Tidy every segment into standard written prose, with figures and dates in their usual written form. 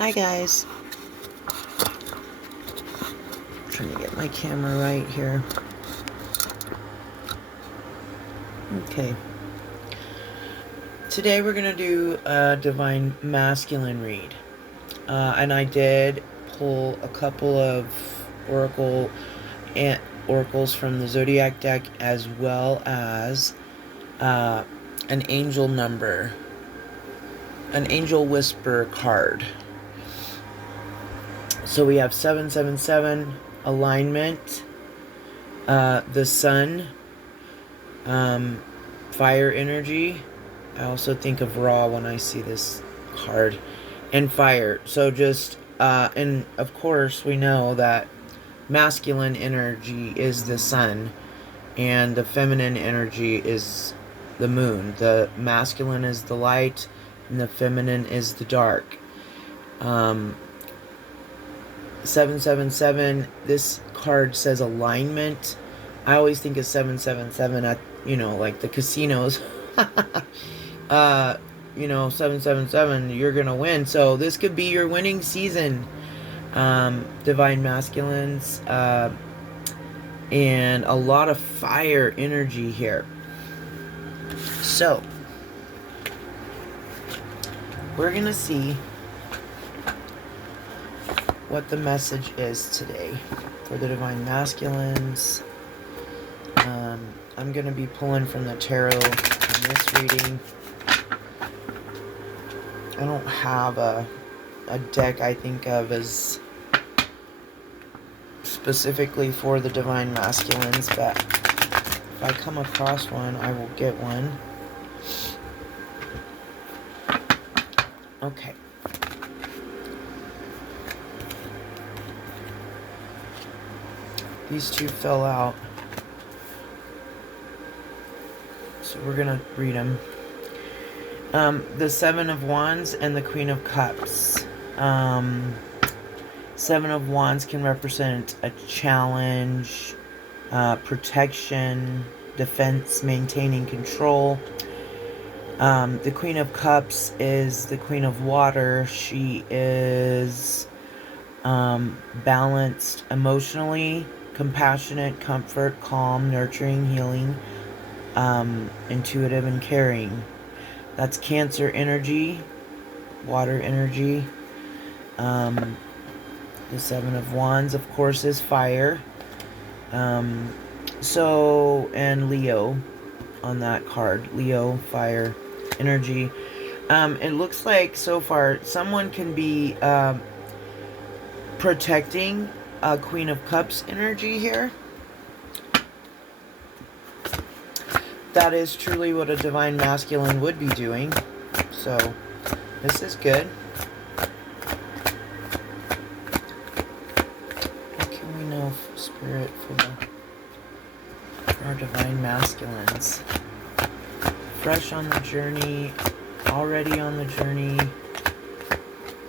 Hi guys. Trying to get my camera right here. Okay. Today we're going to do a Divine Masculine read. And I did pull a couple of oracles from the Zodiac deck, as well as an angel number, an angel whisper card. So we have 777 alignment, the sun, fire energy. I also think of Ra when I see this card, and fire. So just and of course we know that masculine energy is the sun and the feminine energy is the moon. The masculine is the light and the feminine is the dark. 777, this card says alignment. I always think of 777 at, like the casinos. 777, you're gonna win. So this could be your winning season, Divine Masculines, and a lot of fire energy here. So we're gonna see what the message is today for the Divine Masculines. I'm gonna be pulling from the tarot in this reading. I don't have a deck I think of as specifically for the Divine Masculines, but if I come across one, I will get one. Okay. These two fell out, so we're gonna read them. The Seven of Wands and the Queen of Cups. Seven of Wands can represent a challenge, protection, defense, maintaining control. The Queen of Cups is the Queen of Water. She is balanced emotionally, compassionate, comfort, calm, nurturing, healing, intuitive, and caring. That's Cancer energy, water energy. The Seven of Wands, of course, is fire. And Leo on that card. Leo, fire energy. It looks like so far someone can be protecting a Queen of Cups energy here. That is truly what a Divine Masculine would be doing. So, this is good. What can we know, Spirit, for our Divine Masculines? Fresh on the journey, already on the journey.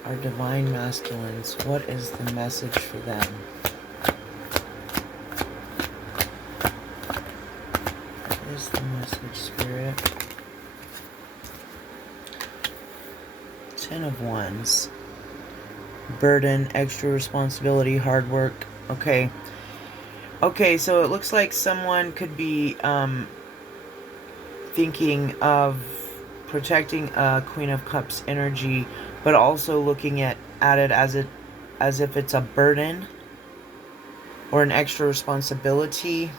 Our Divine Masculines, what is the message for them? What is the message, Spirit? Ten of Wands. Burden, extra responsibility, hard work. Okay, so it looks like someone could be thinking of protecting a Queen of Cups energy, but also looking at it as if it's a burden or an extra responsibility.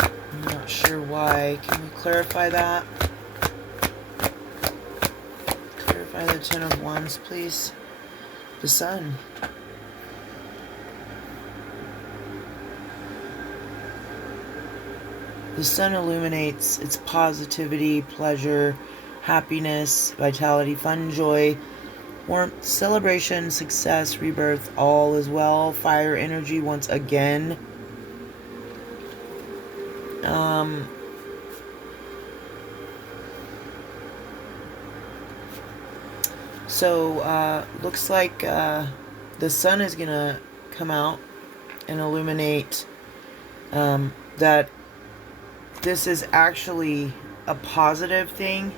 I'm not sure why. Can we clarify that? Clarify the Ten of Wands, please. The Sun. The sun illuminates. Its positivity, pleasure, happiness, vitality, fun, joy, warmth, celebration, success, rebirth, all is well. Fire energy once again. Looks like the sun is gonna come out and illuminate that this is actually a positive thing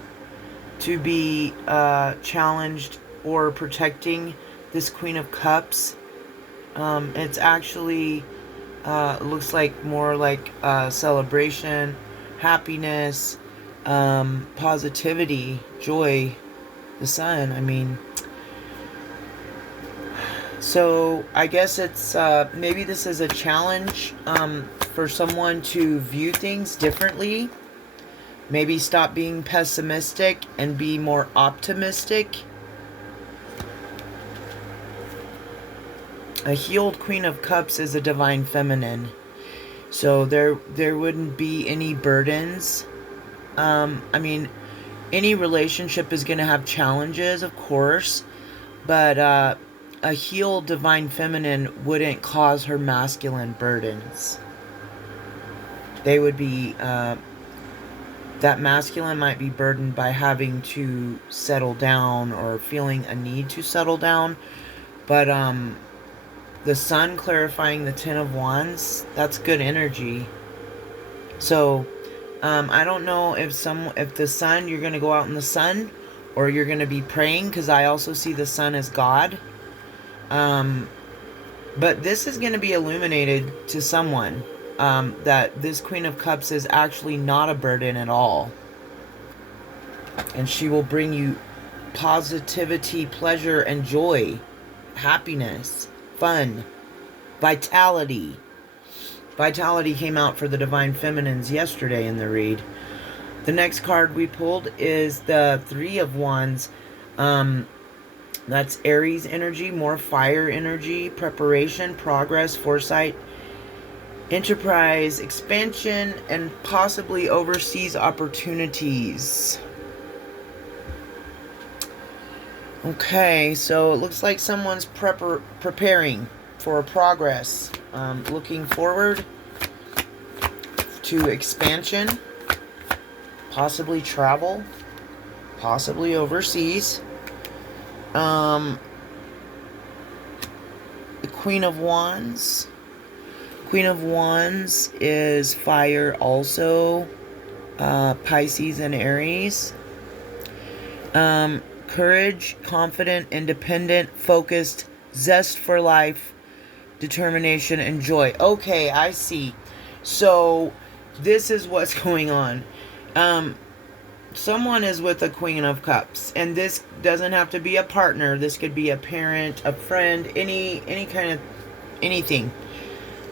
to be challenged or protecting this Queen of Cups. It's actually looks like more like celebration, happiness, positivity, joy, the sun. I mean, so I guess it's maybe this is a challenge for someone to view things differently. Maybe stop being pessimistic and be more optimistic. A healed Queen of Cups is a divine feminine. So there wouldn't be any burdens. I mean, any relationship is going to have challenges, of course, but a healed divine feminine wouldn't cause her masculine burdens. They would be that masculine might be burdened by having to settle down or feeling a need to settle down, but the sun clarifying the Ten of Wands, that's good energy. So I don't know if the sun, you're going to go out in the sun or you're going to be praying, because I also see the sun as God. But this is going to be illuminated to someone, that this Queen of Cups is actually not a burden at all. And she will bring you positivity, pleasure, and joy, happiness, fun, vitality. Vitality came out for the Divine Feminines yesterday in the read. The next card we pulled is the Three of Wands. That's Aries energy, more fire energy, preparation, progress, foresight, enterprise, expansion, and possibly overseas opportunities. Okay, so it looks like someone's preparing for progress, looking forward to expansion, possibly travel, possibly overseas. The Queen of Wands. Queen of Wands is fire also. Pisces and Aries. Courage, confident, independent, focused, zest for life, determination, and joy. Okay, I see. So this is what's going on. Someone is with a Queen of Cups, and this doesn't have to be a partner. This could be a parent, a friend, any kind of anything.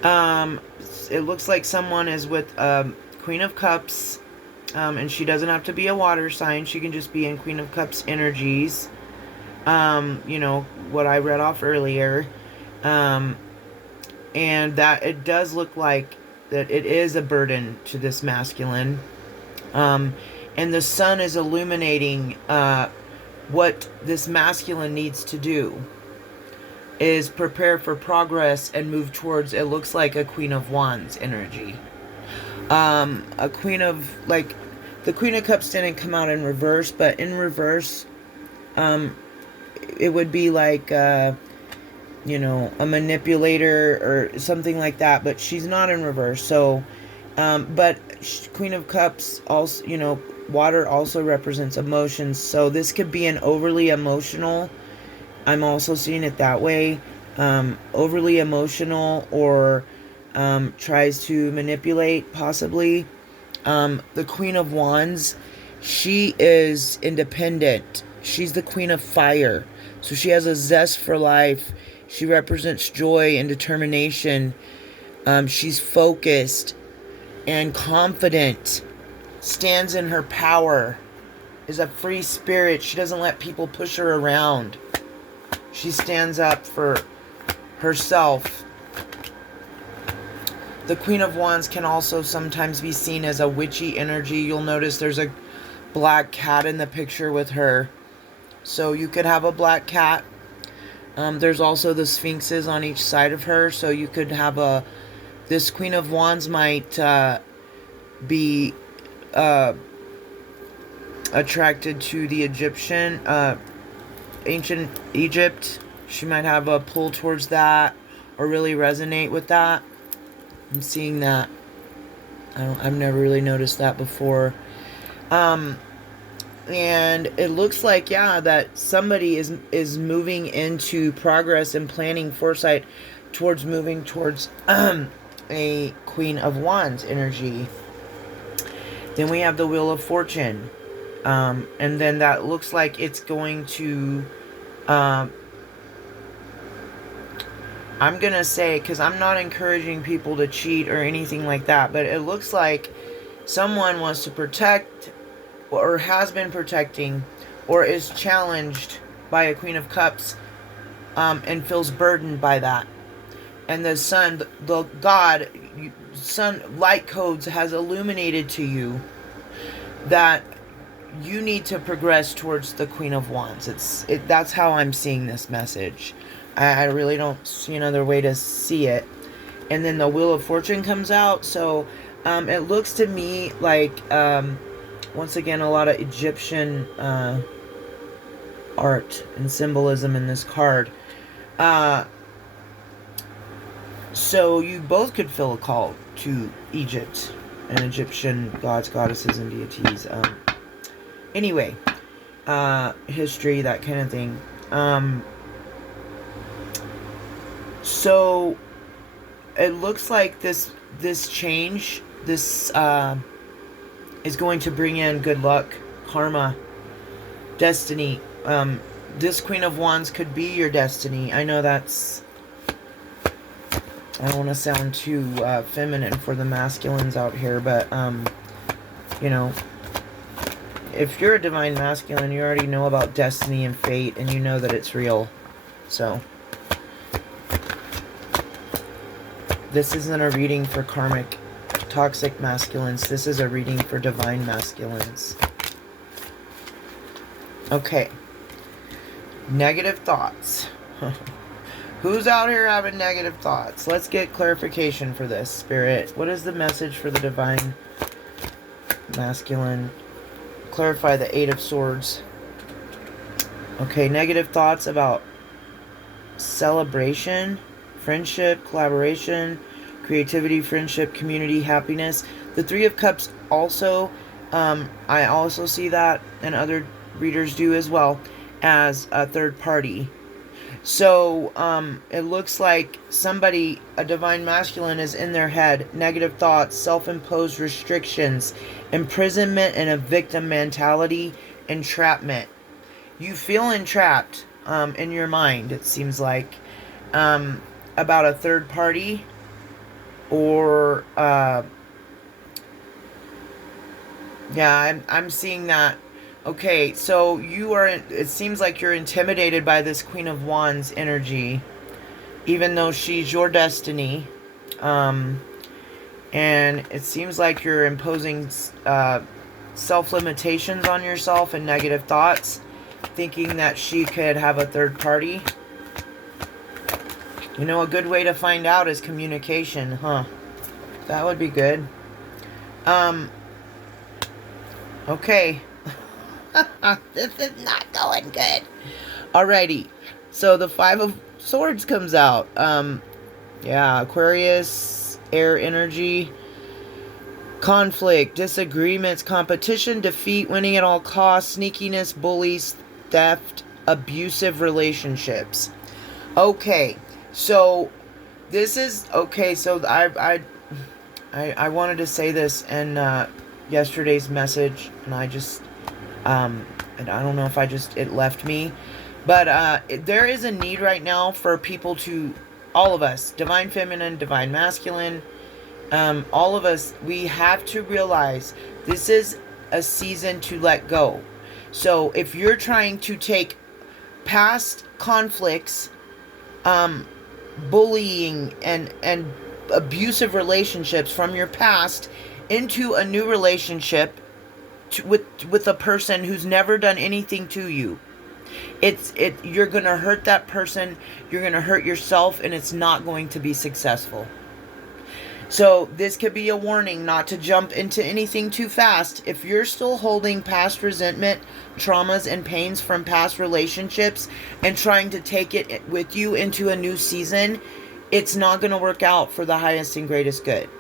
It looks like someone is with Queen of Cups, and she doesn't have to be a water sign. She can just be in Queen of Cups energies. You know what I read off earlier, and that it does look like that it is a burden to this masculine. And the sun is illuminating what this masculine needs to do is prepare for progress and move towards, it looks like, a Queen of Wands energy. A Queen of, like, the Queen of Cups didn't come out in reverse, but in reverse, it would be like, you know, a manipulator or something like that, but she's not in reverse. So, but Queen of Cups also, you know, water also represents emotions, so this could be an overly emotional. I'm also seeing it that way. Overly emotional, or tries to manipulate, possibly. The Queen of Wands, she is independent. She's the Queen of Fire, so she has a zest for life. She represents joy and determination. She's focused and confident, stands in her power, is a free spirit. She doesn't let people push her around. She stands up for herself. The Queen of Wands can also sometimes be seen as a witchy energy. You'll notice there's a black cat in the picture with her. So you could have a black cat. There's also the sphinxes on each side of her. So you could have this Queen of Wands might be attracted to the Egyptian, ancient Egypt. She might have a pull towards that or really resonate with that. I'm seeing that. I've never really noticed that before. And it looks like, yeah, that somebody is moving into progress and planning foresight towards moving towards a Queen of Wands energy. Then we have the Wheel of Fortune. And then that looks like it's going to... I'm going to say, because I'm not encouraging people to cheat or anything like that, but it looks like someone wants to protect or has been protecting or is challenged by a Queen of Cups, and feels burdened by that. And the sun, the God, sun light codes has illuminated to you that you need to progress towards the Queen of Wands. That's how I'm seeing this message. I really don't see another way to see it. And then the Wheel of Fortune comes out. So it looks to me like, once again, a lot of Egyptian art and symbolism in this card. So you both could feel a call to Egypt and Egyptian gods, goddesses, and deities. Anyway, history, that kind of thing. So it looks like this change, this is going to bring in good luck, karma, destiny. This Queen of Wands could be your destiny. I know that's... I don't want to sound too feminine for the masculines out here, but, you know, if you're a divine masculine, you already know about destiny and fate, and you know that it's real. So, this isn't a reading for karmic, toxic masculines. This is a reading for divine masculines. Okay. Negative thoughts. Who's out here having negative thoughts? Let's get clarification for this, Spirit. What is the message for the divine masculine? Clarify the Eight of Swords. Okay, negative thoughts about celebration, friendship, collaboration, creativity, friendship, community, happiness. The Three of Cups also, I also see that, and other readers do as well, as a third party. So, it looks like somebody, a divine masculine, is in their head. Negative thoughts, self-imposed restrictions, imprisonment, and a victim mentality, entrapment. You feel entrapped, in your mind, it seems like, about a third party, or, yeah, I'm seeing that. Okay, so you are, it seems like you're intimidated by this Queen of Wands energy, even though she's your destiny. And it seems like you're imposing self-limitations on yourself and negative thoughts, thinking that she could have a third party. You know, a good way to find out is communication, huh? That would be good. Okay. This is not going good. Alrighty. So the Five of Swords comes out. Yeah, Aquarius, air energy, conflict, disagreements, competition, defeat, winning at all costs, sneakiness, bullies, theft, abusive relationships. Okay. So this is okay, so I wanted to say this in yesterday's message, and I just and I don't know if it left me, but there is a need right now for people to, all of us, divine feminine, divine masculine, all of us, we have to realize this is a season to let go. So if you're trying to take past conflicts, bullying and abusive relationships from your past into a new relationship with a person who's never done anything to you, you're gonna hurt that person, you're gonna hurt yourself, and it's not going to be successful. So this could be a warning not to jump into anything too fast. If you're still holding past resentment, traumas, and pains from past relationships and trying to take it with you into a new season, it's not going to work out for the highest and greatest good.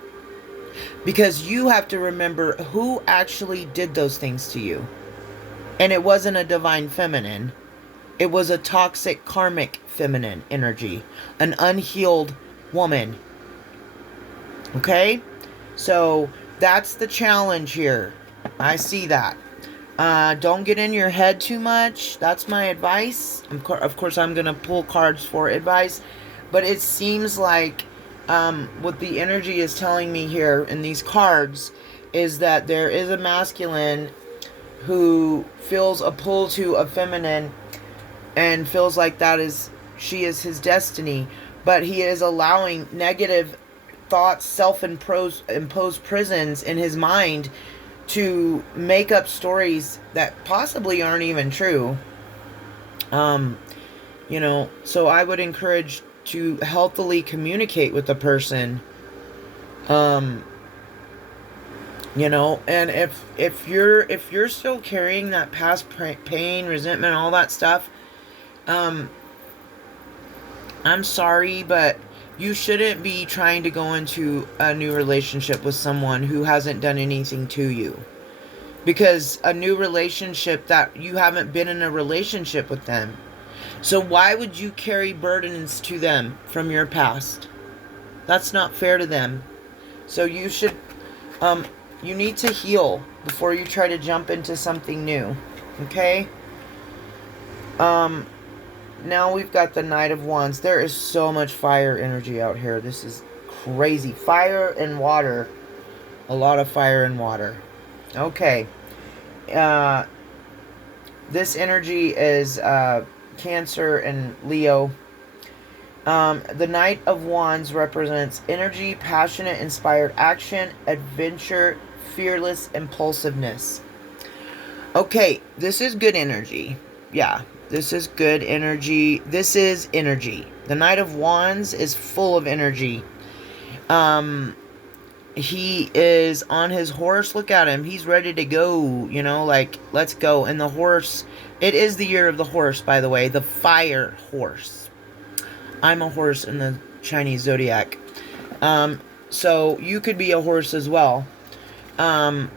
Because you have to remember who actually did those things to you. And it wasn't a divine feminine. It was a toxic karmic feminine energy. An unhealed woman. Okay? So that's the challenge here. I see that. Don't get in your head too much. That's my advice. Of course, I'm going to pull cards for advice. But it seems like what the energy is telling me here in these cards is that there is a masculine who feels a pull to a feminine and feels like she is his destiny. But he is allowing negative thoughts, self-imposed prisons in his mind to make up stories that possibly aren't even true. So I would encourage to healthily communicate with the person. And if you're still carrying that past pain, resentment, all that stuff, I'm sorry, but you shouldn't be trying to go into a new relationship with someone who hasn't done anything to you. Because a new relationship, that you haven't been in a relationship with them. So why would you carry burdens to them from your past? That's not fair to them. So you should, you need to heal before you try to jump into something new. Okay? Now we've got the Knight of Wands. There is so much fire energy out here. This is crazy. Fire and water. A lot of fire and water. Okay. This energy is Cancer and Leo. The Knight of Wands represents energy, passionate, inspired action, adventure, fearless impulsiveness. Okay, this is good energy. Yeah, this is good energy. This is energy. The Knight of Wands is full of energy. He is on his horse. Look at him. He's ready to go, let's go. And the horse, it is the year of the horse, by the way, the fire horse. I'm a horse in the Chinese zodiac. So you could be a horse as well. I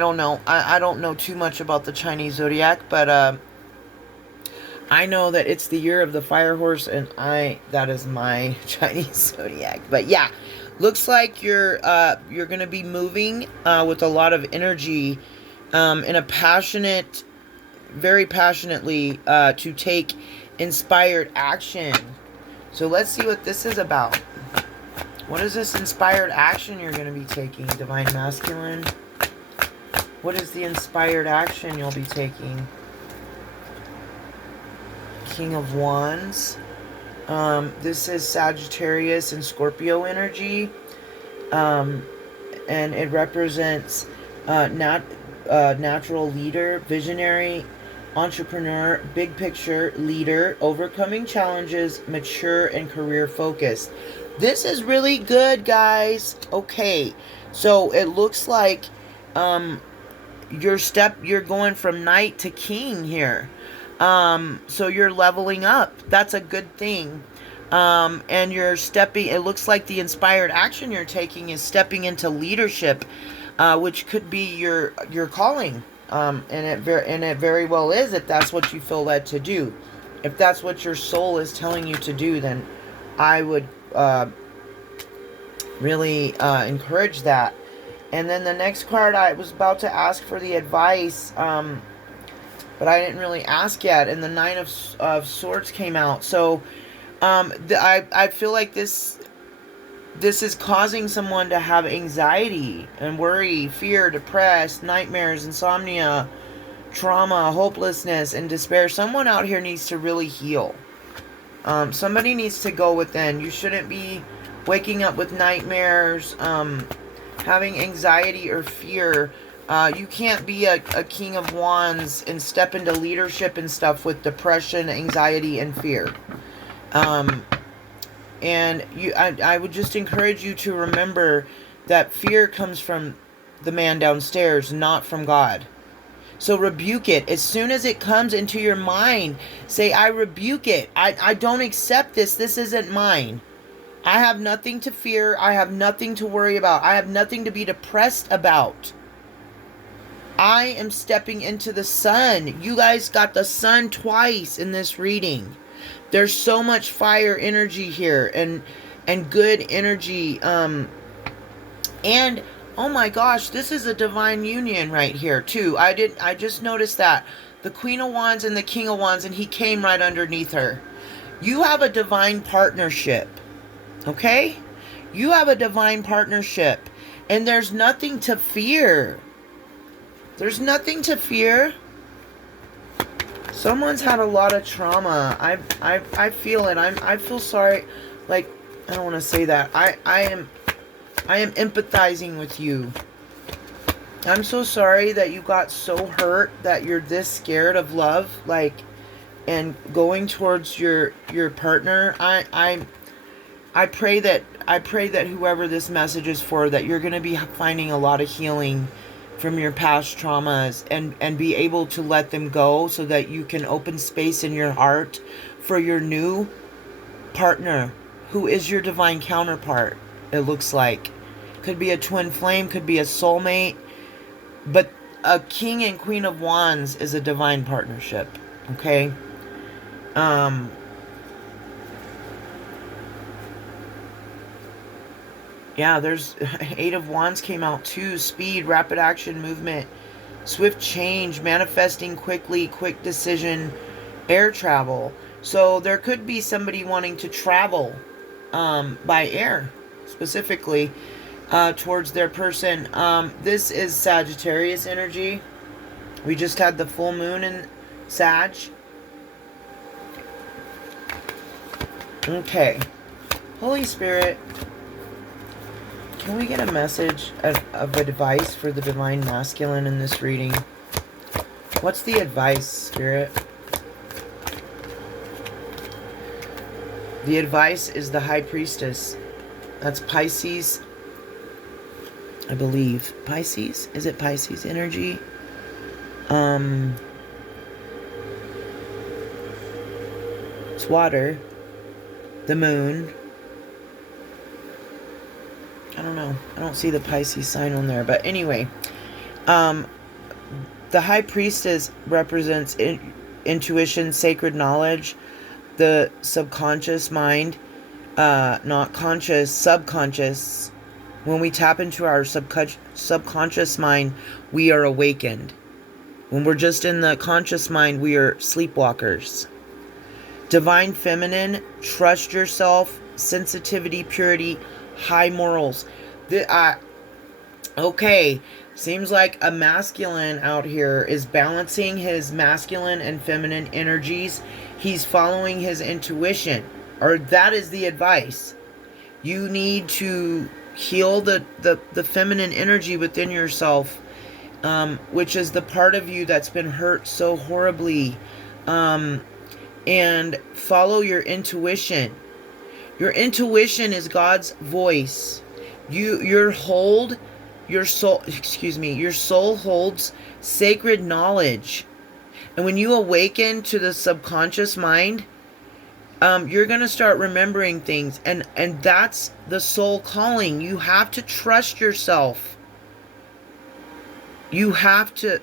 don't know. I don't know too much about the Chinese zodiac, but I know that it's the year of the fire horse, and that is my Chinese zodiac. But yeah, looks like you're going to be moving with a lot of energy, in a passionate, very passionately, to take inspired action. So let's see what this is about. What is this inspired action you're going to be taking, Divine Masculine? What is the inspired action you'll be taking? King of Wands. This is Sagittarius and Scorpio energy. And it represents natural leader, visionary, entrepreneur, big picture leader, overcoming challenges, mature, and career focused. This is really good, guys. Okay, so it looks like you're going from knight to king here. So you're leveling up. That's a good thing. And you're stepping, it looks like the inspired action you're taking is stepping into leadership, which could be your calling. And it very well is, if that's what you feel led to do. If that's what your soul is telling you to do, then I would really encourage that. And then the next card, I was about to ask for the advice, but I didn't really ask yet. And the Nine of Swords came out. So I feel like this is causing someone to have anxiety and worry, fear, depressed, nightmares, insomnia, trauma, hopelessness, and despair. Someone out here needs to really heal. Somebody needs to go within. You shouldn't be waking up with nightmares, having anxiety or fear. You can't be a King of Wands and step into leadership and stuff with depression, anxiety, and fear. And I would just encourage you to remember that fear comes from the man downstairs, not from God. So rebuke it. As soon as it comes into your mind, say, I rebuke it. I don't accept this. This isn't mine. I have nothing to fear. I have nothing to worry about. I have nothing to be depressed about. I am stepping into the sun. You guys got the sun twice in this reading. There's so much fire energy here and good energy. And oh my gosh, this is a divine union right here too. I just noticed that. The Queen of Wands and the King of Wands, and he came right underneath her. You have a divine partnership. Okay? You have a divine partnership. And there's nothing to fear. There's nothing to fear. Someone's had a lot of trauma. I feel it. I feel sorry. Like, I don't want to say that. I am empathizing with you. I'm so sorry that you got so hurt that you're this scared of love, like, and going towards your partner. I pray that whoever this message is for, that you're going to be finding a lot of healing from your past traumas and be able to let them go so that you can open space in your heart for your new partner who is your divine counterpart. It looks like could be a twin flame, could be a soulmate, but a King and Queen of Wands is a divine partnership. Okay. Yeah, there's Eight of Wands came out too. Speed, rapid action, movement, swift change, manifesting quickly, quick decision, air travel. So there could be somebody wanting to travel by air, specifically towards their person. This is Sagittarius energy. We just had the full moon in Sag. Okay. Holy Spirit, can we get a message of advice for the Divine Masculine in this reading? What's the advice, Spirit? The advice is the High Priestess. That's Pisces, I believe. Pisces? Is it Pisces energy? It's water. The moon. I don't know. I don't see the Pisces sign on there. But anyway, the High Priestess represents intuition, sacred knowledge, the subconscious mind, not conscious, subconscious. When we tap into our subconscious mind, we are awakened. When we're just in the conscious mind, we are sleepwalkers. Divine Feminine, trust yourself, sensitivity, purity, high morals. Okay, seems like a masculine out here is balancing his masculine and feminine energies. He's following his intuition, or that is the advice. You need to heal the feminine energy within yourself, which is the part of you that's been hurt so horribly, and follow your intuition. Your intuition is God's voice. Your soul holds sacred knowledge. And when you awaken to the subconscious mind, you're going to start remembering things. And that's the soul calling. You have to trust yourself. You have to,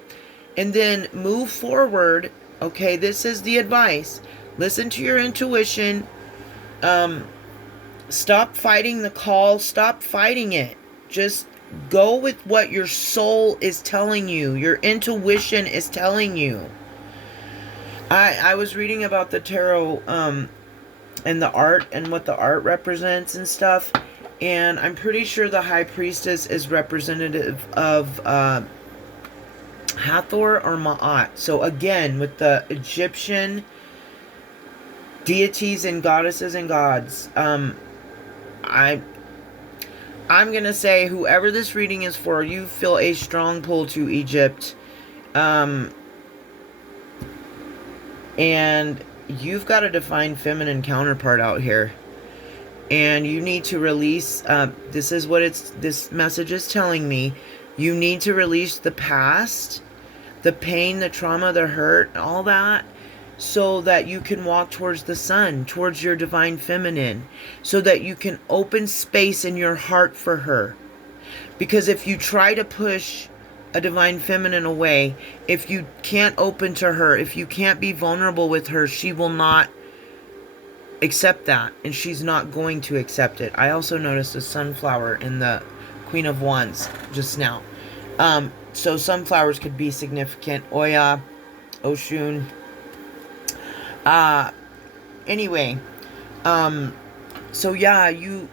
and then move forward. Okay, this is the advice. Listen to your intuition. Stop fighting the call. Stop fighting it. Just go with what your soul is telling you. Your intuition is telling you. I was reading about the tarot and the art and what the art represents and stuff. And I'm pretty sure the High Priestess is representative of Hathor or Ma'at. So again, with the Egyptian deities and goddesses and gods, I'm going to say whoever this reading is for, you feel a strong pull to Egypt. And you've got a divine feminine counterpart out here. And you need to release, this is what this message is telling me. You need to release the past, the pain, the trauma, the hurt, all that, so that you can walk towards the sun, towards your divine feminine, so that you can open space in your heart for her. Because if you try to push a divine feminine away, if you can't open to her, if you can't be vulnerable with her, she will not accept that, and she's not going to accept it. I also noticed a sunflower in the Queen of Wands just now. So sunflowers could be significant. Oya, Oshun. Anyway, so yeah, you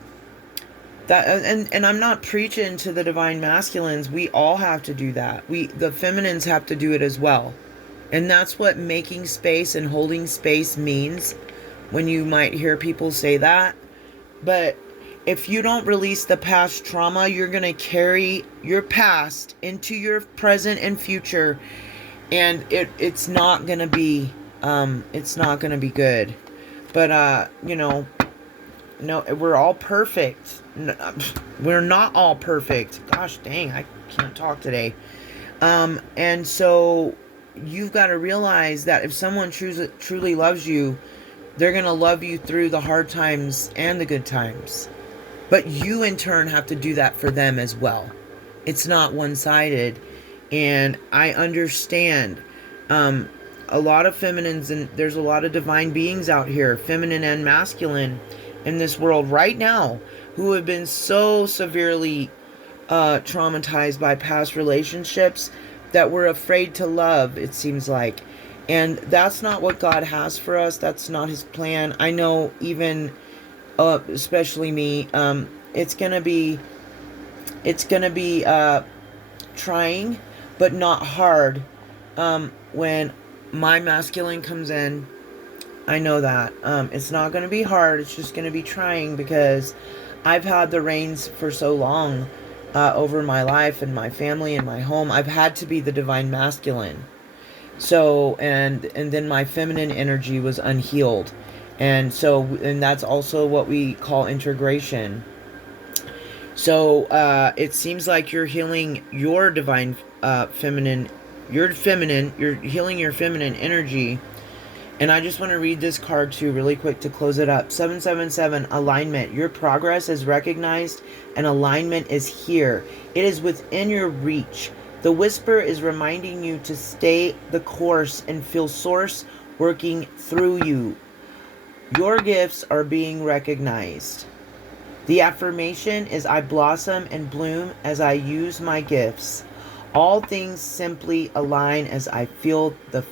that and I'm not preaching to the divine masculines. We all have to do that. The feminines have to do it as well. And that's what making space and holding space means, when you might hear people say that. But if you don't release the past trauma, you're going to carry your past into your present and future, and it's not going to be good. But no, we're all perfect. We're not all perfect. Gosh dang, I can't talk today. And so you've got to realize that if someone truly loves you, they're going to love you through the hard times and the good times. But you in turn have to do that for them as well. It's not one-sided. And I understand a lot of feminines, and there's a lot of divine beings out here, feminine and masculine, in this world right now, who have been so severely traumatized by past relationships that we're afraid to love, it seems like. And that's not what God has for us. That's not his plan. I know, even especially me, it's gonna be trying, but not hard. When my masculine comes in, I know that it's not going to be hard. It's just going to be trying, because I've had the reins for so long over my life and my family and my home. I've had to be the divine masculine. So, and then my feminine energy was unhealed. And that's also what we call integration. So, it seems like you're healing your divine feminine. You're healing your feminine energy. And I just want to read this card too really quick to close it up. 777, alignment. Your progress is recognized and alignment is here. It is within your reach. The whisper is reminding you to stay the course and feel source working through you. Your gifts are being recognized. The affirmation is, I blossom and bloom as I use my gifts. All things simply align as I feel the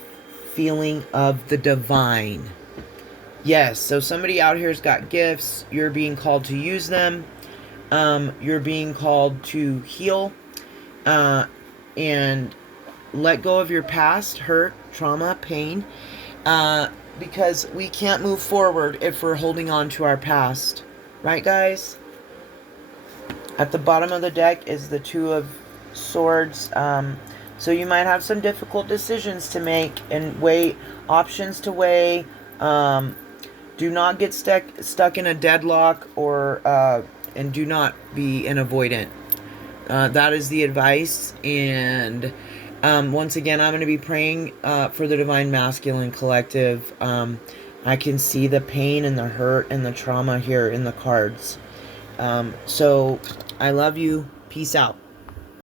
feeling of the divine. Yes, so somebody out here's got gifts. You're being called to use them. You're being called to heal and let go of your past, hurt, trauma, pain, because we can't move forward if we're holding on to our past. Right, guys? At the bottom of the deck is the Two of Swords. So you might have some difficult decisions to make and options to weigh. Do not get stuck in a deadlock, or and do not be an avoidant. That is the advice. And once again, I'm going to be praying for the Divine Masculine Collective. I can see the pain and the hurt and the trauma here in the cards. So I love you. Peace out.